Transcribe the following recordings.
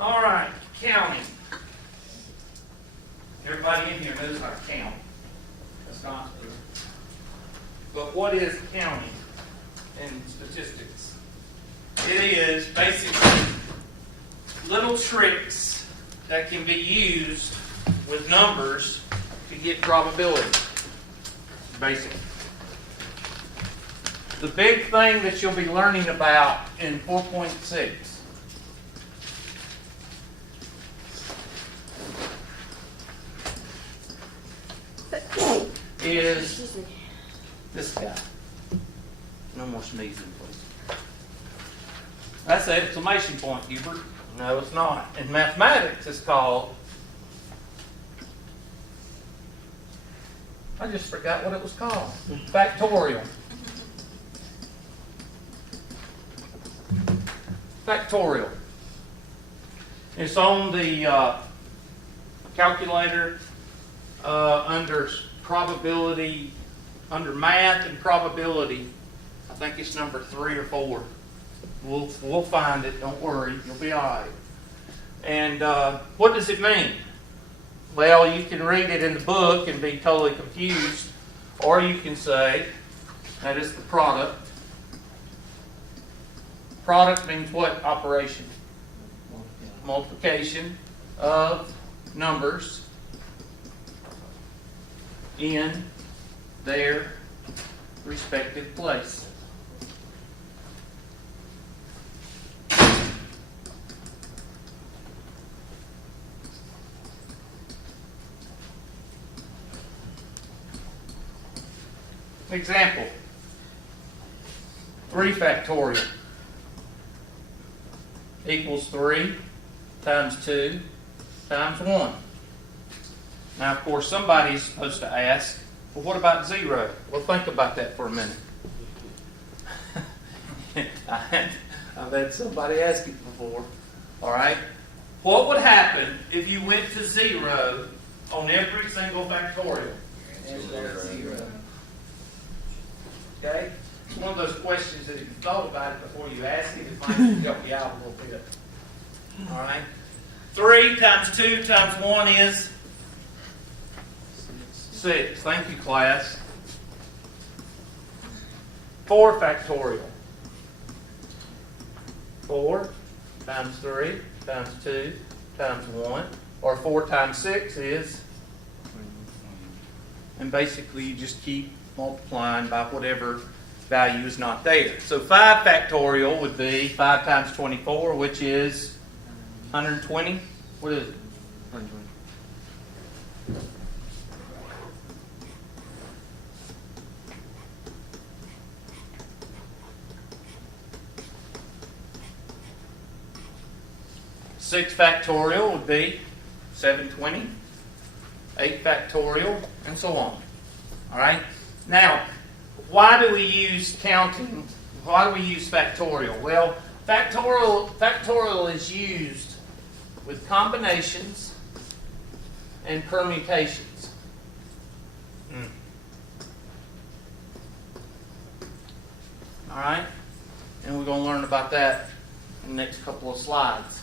All right, counting. Everybody in here knows how to count. That's not true. But what is counting in statistics? It is basically little tricks that can be used with numbers to get probability. Basically. The big thing that you'll be learning about in 4.6 is this guy. No more sneezing, please. That's the exclamation point, Hubert. No, it's not. In mathematics, it's called, I just forgot what it was called. Factorial. Factorial. It's on the calculator under probability, under math and probability. I think it's number 3 or 4. We'll find it. Don't worry. You'll be all right. And what does it mean? Well, you can read it in the book and be totally confused, or you can say that is the product. Product means what operation? Multiplication of numbers in their respective place. Example, 3 factorial equals 3 times 2 times 1. Now, of course, somebody is supposed to ask, well, what about 0? Well, think about that for a minute. I've had somebody ask it before. All right? What would happen if you went to 0 on every single factorial? 0. Okay? It's one of those questions that if you thought about it before you ask it, it might help you out a little bit. All right? 3 times 2 times 1 is 6. Thank you, class. 4 factorial. 4 times 3 times 2 times 1, or 4 times 6 is, and basically you just keep multiplying by whatever value is not there. So 5 factorial would be 5 times 24, which is 120. What is it? 120. Six factorial would be 720. 8 factorial, and so on. All right? Now, why do we use counting? Why do we use factorial? Well, factorial is used with combinations and permutations. All right? And we're going to learn about that in the next couple of slides.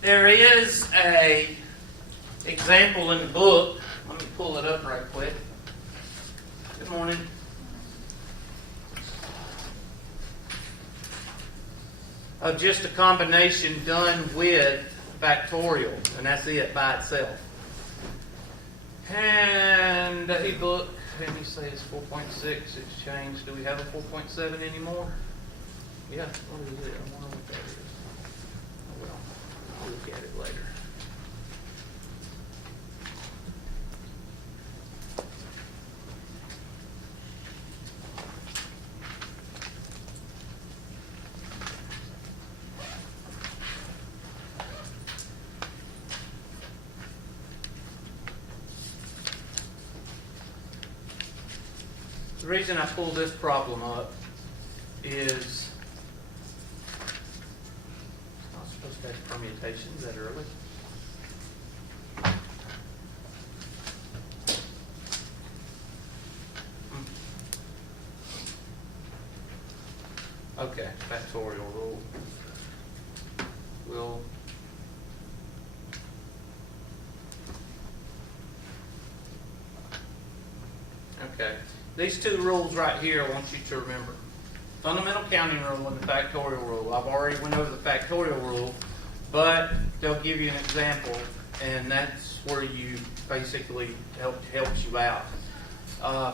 There is a example in the book. Let me pull it up right quick. Good morning. Of just a combination done with factorial, and that's it by itself. And a book, let me say it's 4.6. It's changed. Do we have a 4.7 anymore? Yeah. What is it? I wonder what that is. Oh, well, I'll look at it later. The reason I pulled this problem up is it's not supposed to have permutations that early. Okay, factorial rule. Okay, these two rules right here I want you to remember. Fundamental counting rule and the factorial rule. I've already went over the factorial rule, but they'll give you an example, and that's where you basically helps you out.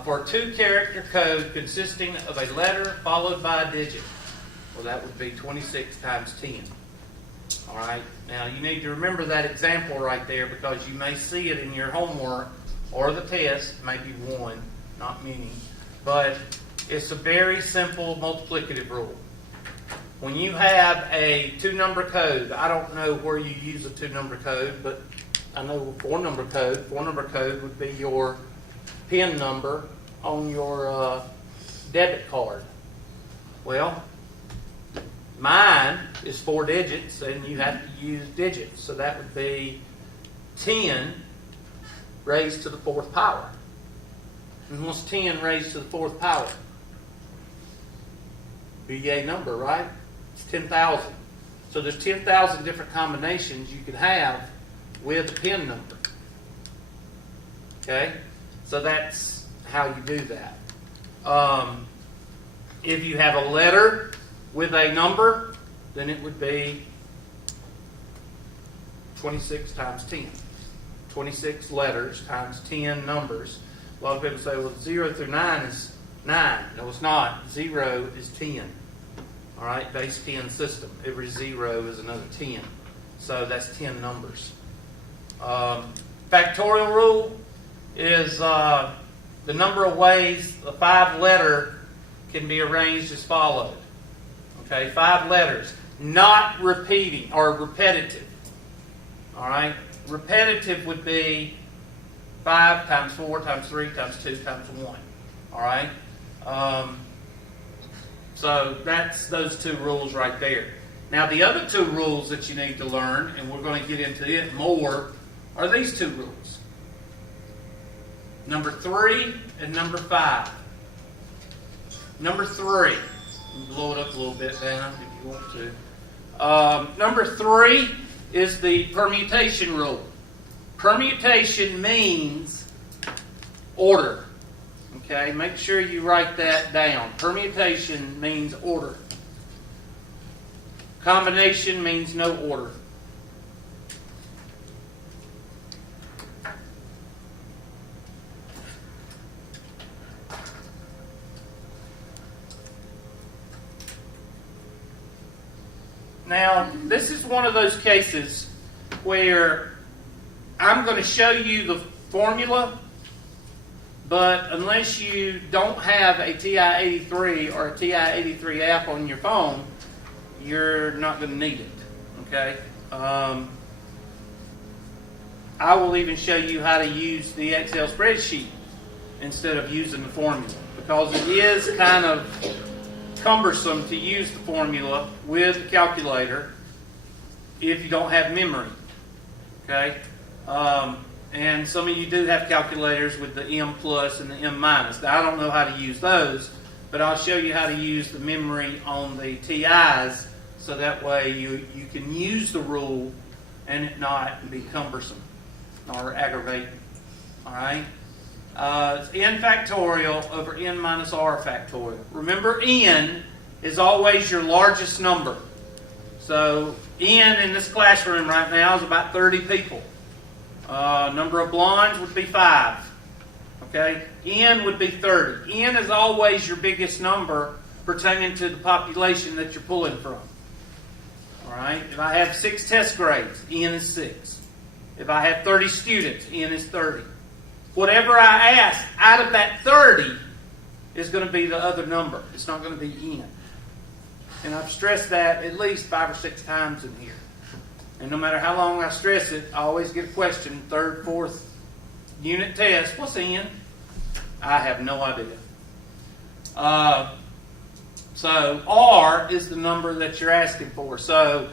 For a 2-character code consisting of a letter followed by a digit, well, that would be 26 times 10. All right. Now you need to remember that example right there because you may see it in your homework or the test, maybe one, not many, but it's a very simple multiplicative rule. When you have a 2-number code, I don't know where you use a 2-number code, but I know 4-number code. 4-number code would be your PIN number on your debit card. Well, mine is 4 digits, and you have to use digits. So that would be 10 raised to the 4th power. And what's 10 raised to the 4th power? Be a number, right? It's 10,000. So there's 10,000 different combinations you could have with a PIN number. Okay? So that's how you do that. If you have a letter with a number, then it would be 26 times 10. 26 letters times 10 numbers. A lot of people say, well, 0 through 9 is 9. No, it's not. 0 is 10. All right, base 10 system. Every 0 is another 10. So that's 10 numbers. Factorial rule is the number of ways a 5-letter can be arranged as follows. Okay, 5 letters. Not repeating or repetitive. All right, repetitive would be 5 times 4 times 3 times 2 times 1. All right. So that's those 2 rules right there. Now the other 2 rules that you need to learn, and we're going to get into it more, are these 2 rules. Number 3 and number 5. Number 3. Blow it up a little bit down if you want to. Number 3 is the permutation rule. Permutation means order. Okay, make sure you write that down. Permutation means order. Combination means no order. Now, this is one of those cases where I'm going to show you the formula, but unless you don't have a TI-83 or a TI-83 app on your phone, you're not going to need it. Okay? I will even show you how to use the Excel spreadsheet instead of using the formula, because it is kind of cumbersome to use the formula with the calculator if you don't have memory. Okay? And some of you do have calculators with the M plus and the M minus. Now, I don't know how to use those, but I'll show you how to use the memory on the TIs so that way you can use the rule and it not be cumbersome or aggravating. All right? It's n factorial over n minus r factorial. Remember, n is always your largest number. So n in this classroom right now is about 30 people. Number of blinds would be 5. Okay? N would be 30. N is always your biggest number pertaining to the population that you're pulling from. Alright? If I have 6 test grades, N is 6. If I have 30 students, N is 30. Whatever I ask out of that 30 is going to be the other number. It's not going to be N. And I've stressed that at least 5 or 6 times in here. And no matter how long I stress it, I always get a question, 3rd, 4th unit test, what's N? I have no idea. So R is the number that you're asking for. So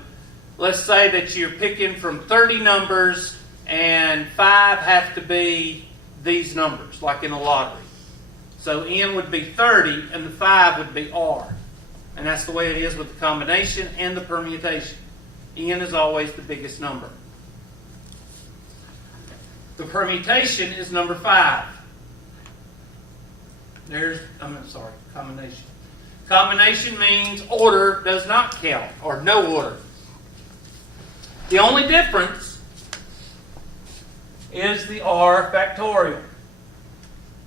let's say that you're picking from 30 numbers and 5 have to be these numbers, like in a lottery. So N would be 30 and the 5 would be R. And that's the way it is with the combination and the permutation. N is always the biggest number. The permutation is number 5. Combination. Combination means order does not count, or no order. The only difference is the R factorial.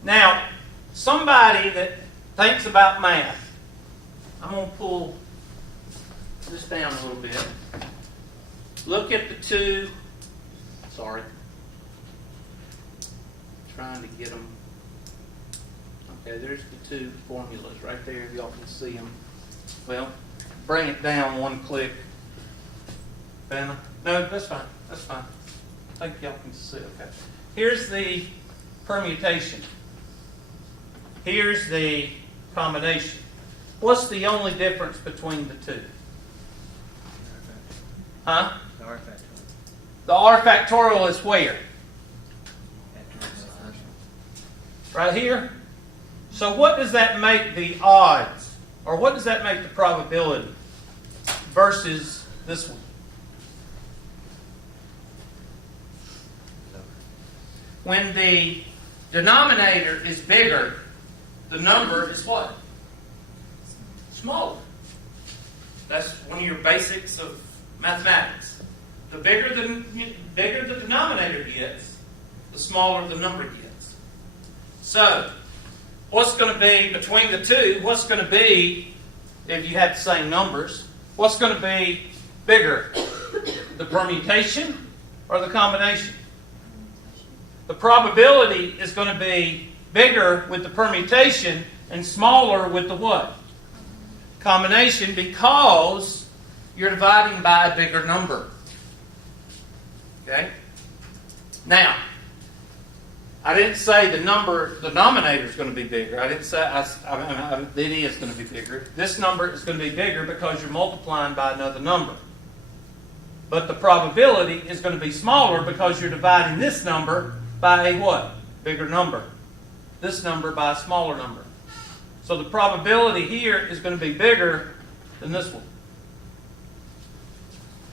Now, somebody that thinks about math, I'm going to pull this down a little bit. Look at the two, trying to get them. Okay, there's the two formulas right there, if y'all can see them. Well, bring it down one click. Benna? No, that's fine. That's fine. I think y'all can see. Okay. Here's the permutation. Here's the combination. What's the only difference between the two? Huh? The R factorial. The R factorial is where? Right here? So what does that make the odds? Or what does that make the probability versus this one? When the denominator is bigger, the number is what? Smaller. That's one of your basics of mathematics. The bigger the denominator gets, the smaller the number gets. So, what's going to be between the two? What's going to be, if you have the same numbers, what's going to be bigger? The permutation or the combination? The probability is going to be bigger with the permutation and smaller with the what? Combination, because you're dividing by a bigger number. Okay? Now, I didn't say the denominator is going to be bigger. I didn't say it is going to be bigger. This number is going to be bigger because you're multiplying by another number. But the probability is going to be smaller because you're dividing this number by a what? Bigger number. This number by a smaller number. So the probability here is going to be bigger than this one.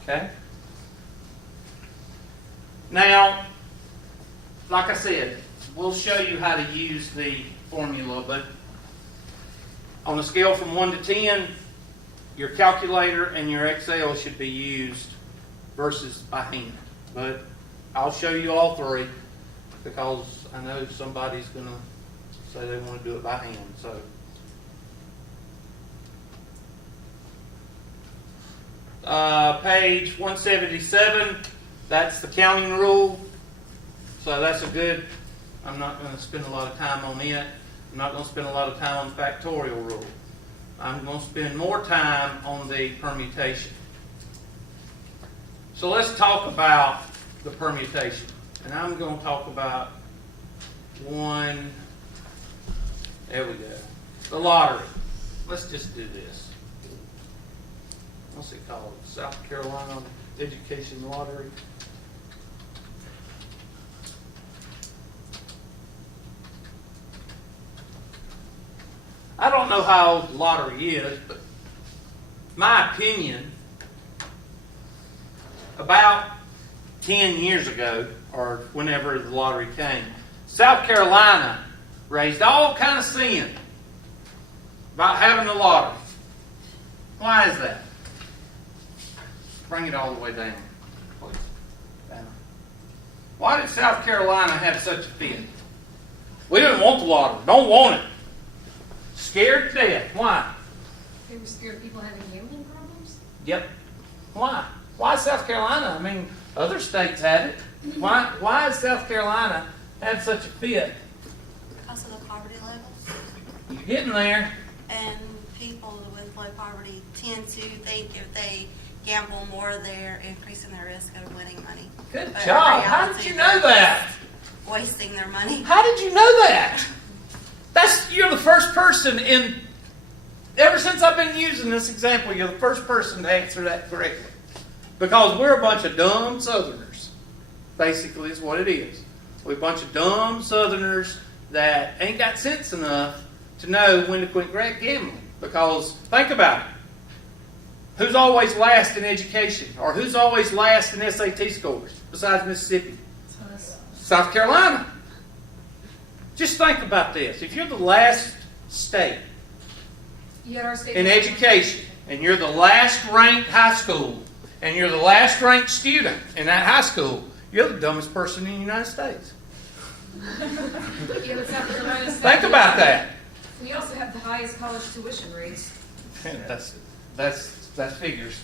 Okay? Now, like I said, we'll show you how to use the formula, but on a scale from 1 to 10, your calculator and your Excel should be used versus by hand. But I'll show you all three because I know somebody's going to say they want to do it by hand. So, page 177, that's the counting rule. So that's a good, I'm not going to spend a lot of time on it. I'm not going to spend a lot of time on the factorial rule. I'm going to spend more time on the permutation. So let's talk about the permutation. And I'm going to talk about one, there we go, the lottery. Let's just do this. What's it called? South Carolina Education Lottery. I don't know how old the lottery is, but my opinion, about 10 years ago, or whenever the lottery came, South Carolina raised all kind of sin about having the lottery. Why is that? Bring it all the way down, please. Down. Why did South Carolina have such a fit? We didn't want the lottery. Don't want it. Scared to death. Why? They were scared of people having gambling problems? Yep. Why? Why South Carolina? I mean, other states had it. Why does South Carolina have such a fit? Because of the poverty levels. You're getting there. And people with low poverty tend to think if they gamble more, they're increasing their risk of winning money. Good But in job. How did reality, you know that? wasting their money. How did you know that? You're the first person ever since I've been using this example, you're the first person to answer that correctly. Because we're a bunch of dumb Southerners. Basically is what it is. We're a bunch of dumb Southerners that ain't got sense enough to know when to quit gambling. Because think about it. Who's always last in education? Or who's always last in SAT scores besides Mississippi? South Carolina. Just think about this. If you're the last state Yet our state in education, and you're the last ranked high school, and you're the last ranked student in that high school, you're the dumbest person in the United States. Yeah, but South Carolina Think about that. We also have the highest college tuition rates. That's figures.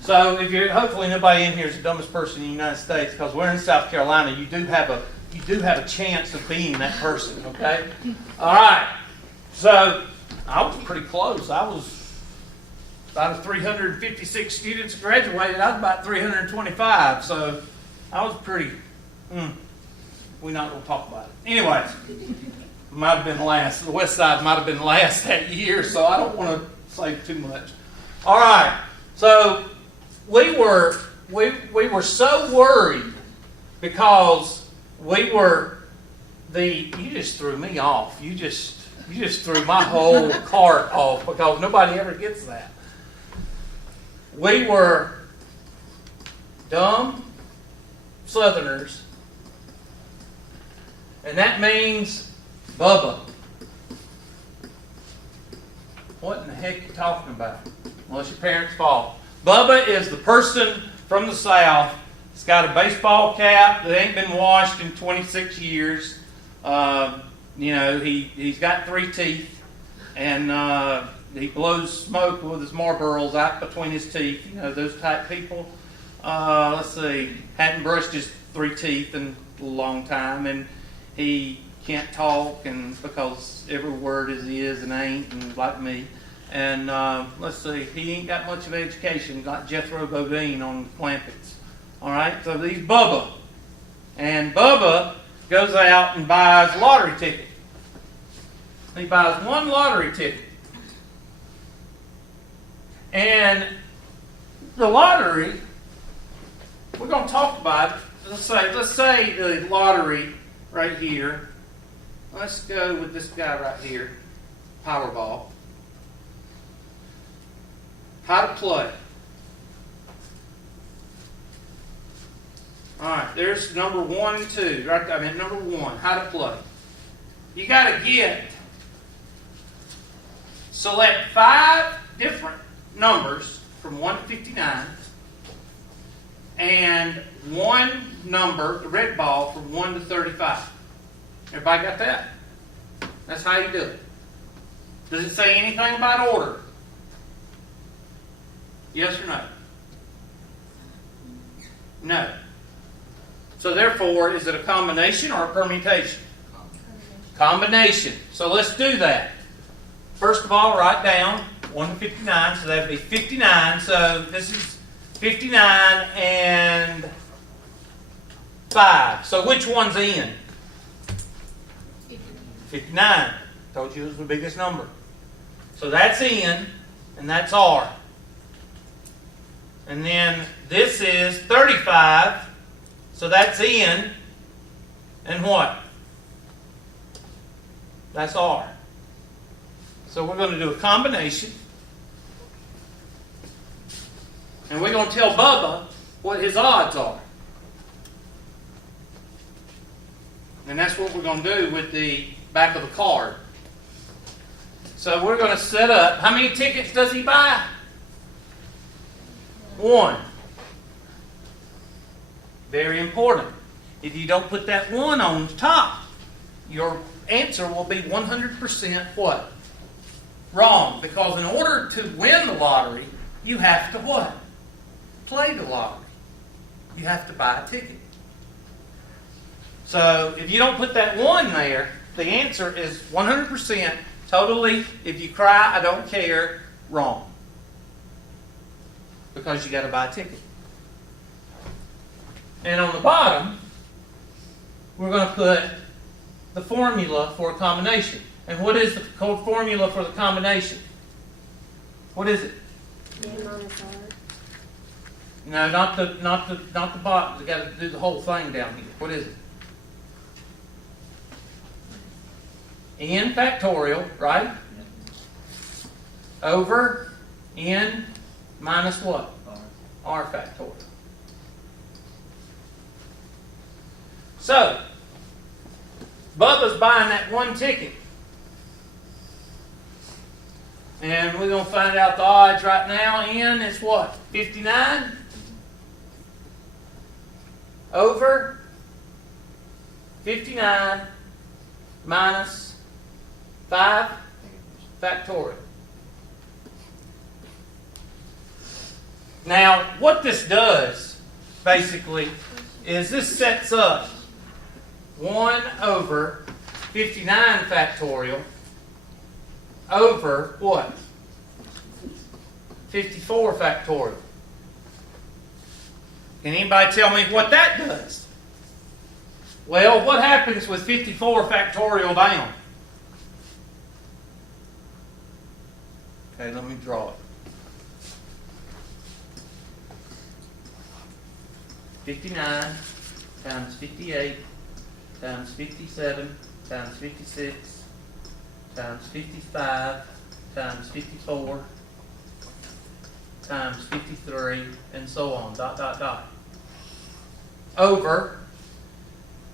So if you're, hopefully nobody in here is the dumbest person in the United States, because we're in South Carolina. You do have a chance of being that person. Okay. All right. So I was pretty close. I was out of 356 students graduated. I was about 325. So I was pretty. We're not going to talk about it. Anyways, might have been last. The West Side might have been last that year. So I don't want to say too much. All right. So we were so worried because we were you just threw me off. You just threw my whole cart off because nobody ever gets that. We were dumb Southerners, and that means Bubba. What in the heck are you talking about? Well, it's your parents' fault. Bubba is the person from the South. He's got a baseball cap that ain't been washed in 26 years. He's got 3 teeth, and he blows smoke with his Marlboros out between his teeth. You know, those type people. Let's see, hadn't brushed his 3 teeth in a long time, and he can't talk, and because every word is and ain't, and like me. And let's see, he ain't got much of education, like Jethro Bodine on the Clampets. All right, so he's Bubba. And Bubba goes out and buys a lottery ticket. He buys 1 lottery ticket. And the lottery, we're going to talk about it. Let's say the lottery right here. Let's go with this guy right here, Powerball. How to play. All right, there's number 1 and 2. Right there, number 1, how to play. You got to select 5 different numbers from 1 to 59, and 1 number, the red ball, from 1 to 35. Everybody got that? That's how you do it. Does it say anything about order? Yes or no? No. So therefore, is it a combination or a permutation? Combination. So let's do that. First of all, write down 1 to 59. So that would be 59. So this is 59 and 5. So which one's in? 59. Told you it was the biggest number. So that's in, and that's R. And then this is 35. So that's in, and what? That's R. So we're going to do a combination. And we're going to tell Bubba what his odds are. And that's what we're going to do with the back of the card. So we're going to set up. How many tickets does he buy? 1. Very important. If you don't put that 1 on top, your answer will be 100% what? Wrong. Because in order to win the lottery, you have to what? Play the lottery. You have to buy a ticket. So if you don't put that 1 there, the answer is 100% totally, if you cry, I don't care, wrong. Because you got to buy a ticket. And on the bottom, we're going to put the formula for a combination. And what is the formula for the combination? What is it? No, not the bottom. We got to do the whole thing down here. What is it? N factorial, right? over n minus what? R factorial. So, Bubba's buying that one ticket. And we're going to find out the odds right now. N is what? 59 over 59 minus 5 factorial. Now, what this does, basically, is this sets up 1 over 59 factorial over what? 54 factorial. Can anybody tell me what that does? Well, what happens with 54 factorial down? Okay, let me draw it. 59 times 58 times 57 times 56 times 55 times 54 times 53 and so on, dot, dot, dot. Over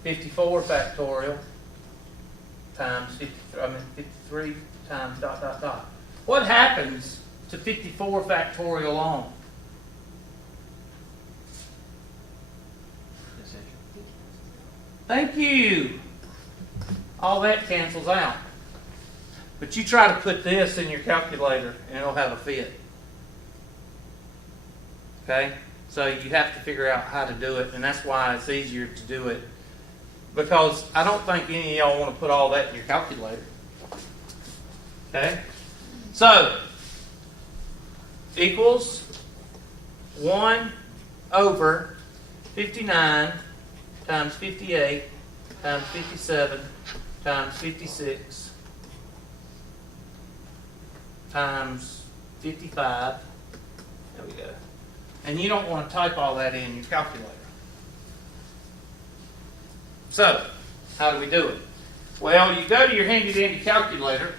54 factorial times 53 times dot, dot, dot. What happens to 54 factorial on? Thank you. All that cancels out. But you try to put this in your calculator and it'll have a fit. Okay? So you have to figure out how to do it, and that's why it's easier to do it. Because I don't think any of y'all want to put all that in your calculator. Okay? So, equals 1 over 59 times 58 times 57 times 56 times 55. There we go. And you don't want to type all that in your calculator. So, how do we do it? Well, you go to your handy-dandy calculator.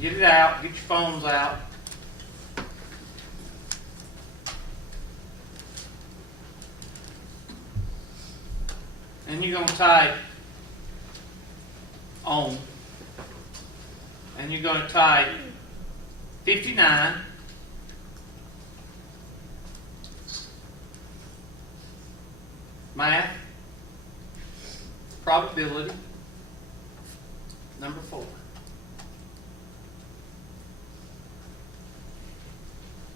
Get it out. Get your phones out. And you're going to type on. And you're going to type 59 math probability number 4.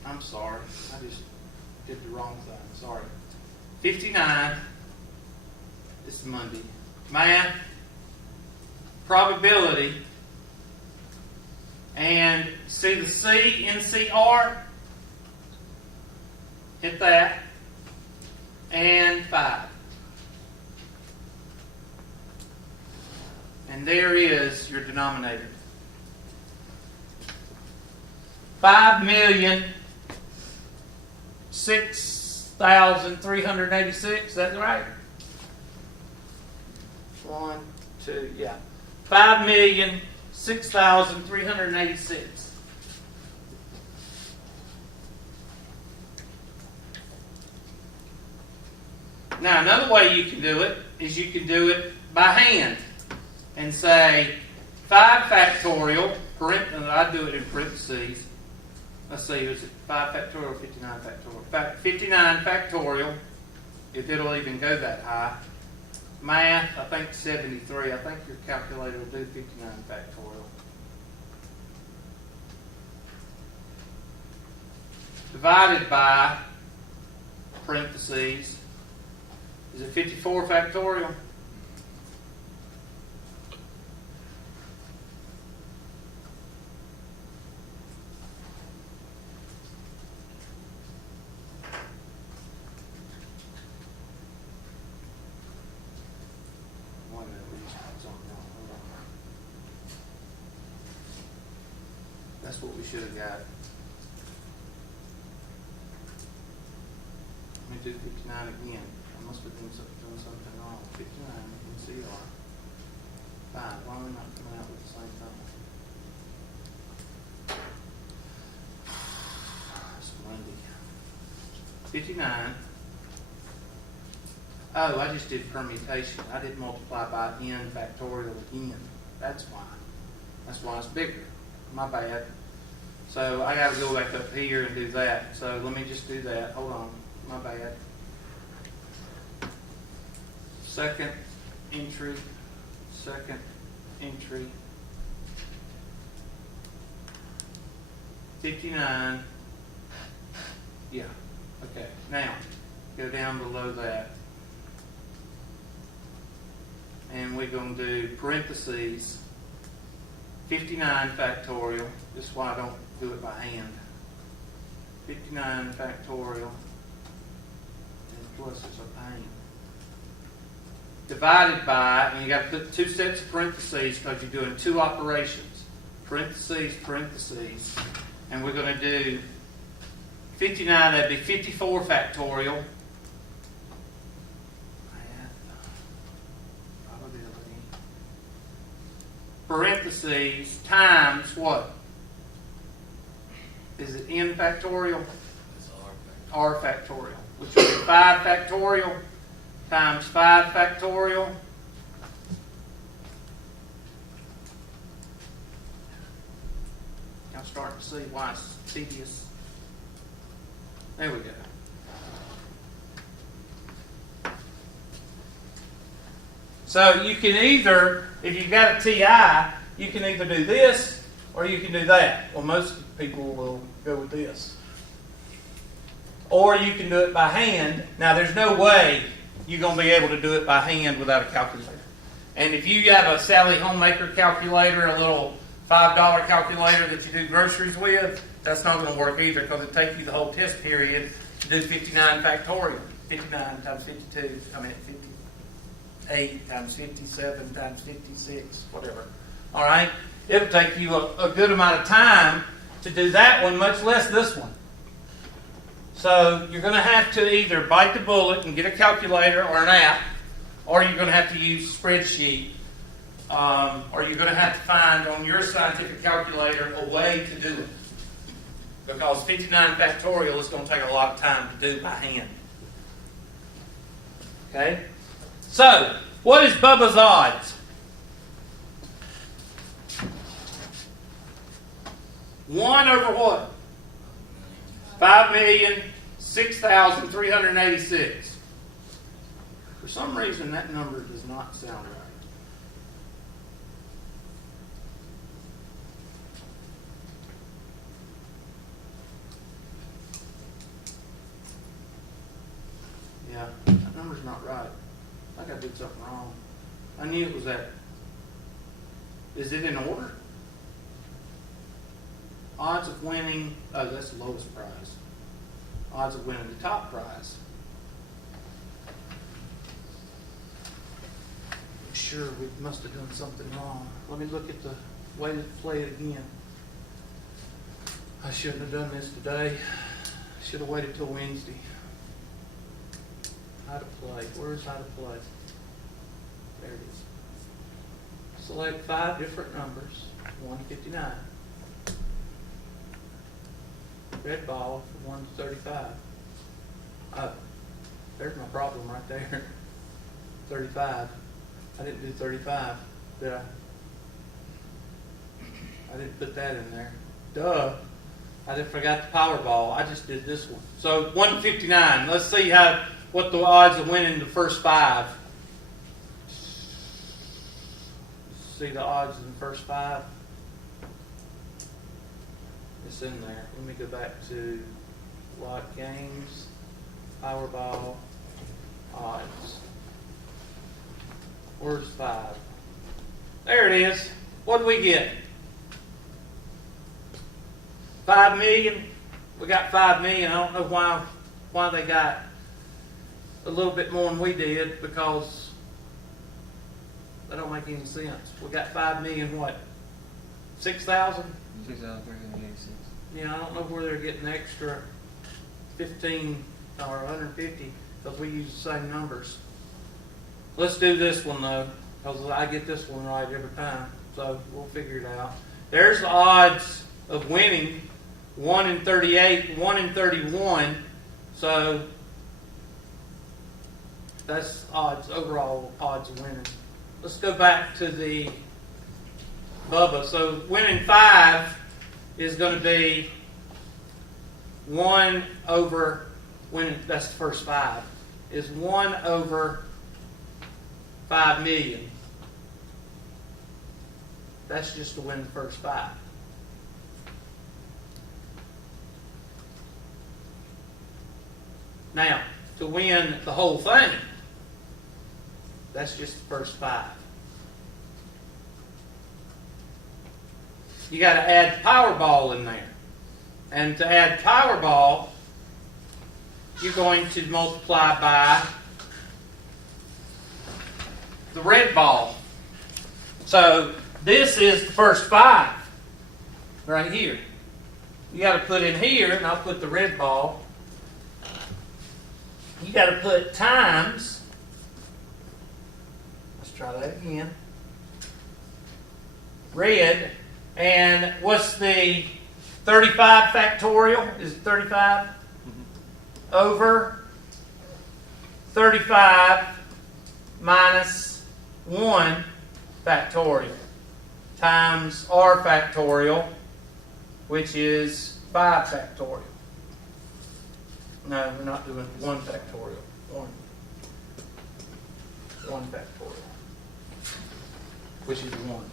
I'm sorry, I just did the wrong thing. Sorry. 59. This is Monday. Math probability. And see the C, NCR? Hit that. And 5. And there is your denominator. 5,006,386. Is that right? 1, 2, yeah. 5,006,386. Now, another way you can do it is you can do it by hand and say 5 factorial, I do it in parentheses. Let's see, is it 5 factorial or 59 factorial? 59 factorial, if it'll even go that high. Math, I think 73. I think your calculator will do 59 factorial. Divided by, parentheses, is it 54 factorial? That's what we should have got. do 59 again. I must have done something wrong. 59 NCR. Fine. Why are we not coming out with the same thing? It's Monday. 59. Oh, I just did permutation. I did multiply by n factorial again. That's why. That's why it's bigger. My bad. So I got to go back up here and do that. So let me just do that. Hold on. My bad. Second entry. Second entry. 59. Yeah. Okay. Now, go down below that. And we're going to do parentheses, 59 factorial. This is why I don't do it by hand. 59 factorial. And plus is a pain. Divided by, and you got to put two sets of parentheses because you're doing two operations. Parentheses, parentheses. And we're going to do 59, that'd be 54 factorial. Parentheses times what? Is it n factorial? It's R factorial. Which would be 5 factorial times 5 factorial. Y'all starting to see why it's tedious. There we go. So you can either, if you've got a TI, you can either do this or you can do that. Well, most people will go with this. Or you can do it by hand. Now, there's no way you're going to be able to do it by hand without a calculator. And if you have a Sally Homemaker calculator, a little $5 calculator that you do groceries with, that's not going to work either because it takes you the whole test period to do 59 factorial. 59 times 52, 58 times 57 times 56, whatever. All right? It'll take you a good amount of time to do that one, much less this one. So you're going to have to either bite the bullet and get a calculator or an app, or you're going to have to use a spreadsheet, or you're going to have to find on your scientific calculator a way to do it. Because 59 factorial is going to take a lot of time to do by hand. Okay? So, what is Bubba's odds? 1 over what? 5,006,386. For some reason, that number does not sound right. Yeah, that number's not right. I think I did something wrong. I knew it was that. Is it in order? Odds of winning, oh, that's the lowest prize. Odds of winning the top prize. I'm sure we must have done something wrong. Let me look at the way to play it again. I shouldn't have done this today. Should have waited till Wednesday. How to play. Where's how to play? There it is. Select 5 different numbers. 1 to 59. Red ball from 1 to 35. Oh, there's my problem right there. 35. I didn't do 35, did I? I didn't put that in there. Duh. I just forgot the Powerball. I just did this one. So 1 to 59. Let's see what the odds of winning the first 5. See the odds in the first 5? It's in there. Let me go back to Lot Games, Powerball, odds. Where's 5? There it is. What did we get? 5 million. We got 5 million. I don't know why they got a little bit more than we did, because that don't make any sense. We got 5 million what? 6,000? 6,386. Yeah, I don't know where they're getting extra 15 or 150, because we use the same numbers. Let's do this one though, because I get this one right every time, so we'll figure it out. There's the odds of winning, 1 in 38, 1 in 31, so that's odds, overall odds of winning. Let's go back to the Bubba. So winning 5 is going to be 1 over, winning, that's the first 5, is 1 over 5 million. That's just to win the first 5. Now, to win the whole thing, that's just the first 5. You got to add Powerball in there. And to add Powerball, you're going to multiply by the red ball. So this is the first 5 right here. You got to put in here, and I'll put the red ball. You got to put times. Let's try that again. Red. And what's the 35 factorial? Is it 35? Over 35 minus 1 factorial times r factorial, which is 5 factorial. No, we're not doing 1 factorial. 1 factorial, which is 1.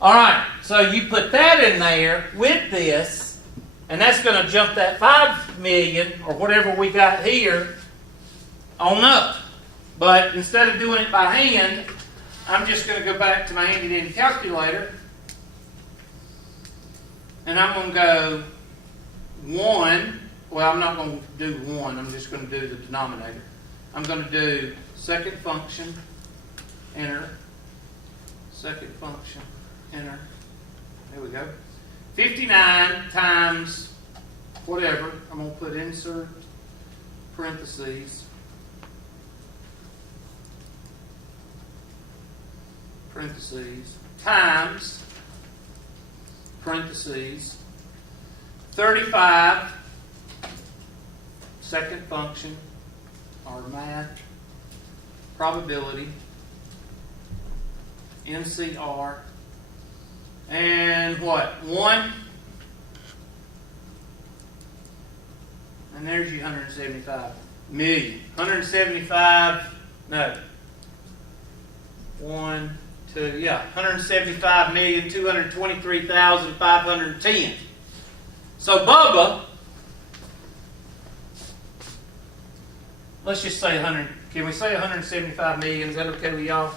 All right, so you put that in there with this, and that's going to jump that 5 million, or whatever we got here, on up. But instead of doing it by hand, I'm just going to go back to my handy-dandy calculator, and I'm going to go 1. Well, I'm not going to do 1. I'm just going to do the denominator. I'm going to do second function, enter. Second function, enter. There we go. 59 times whatever. I'm going to put insert parentheses. Times parentheses 35 second function or math probability NCR and what? 1, and there's your 175 million. 175, no. 1, 2, yeah, 175,223,510. So Bubba, let's just say 100. Can we say 175 million? Is that okay with y'all?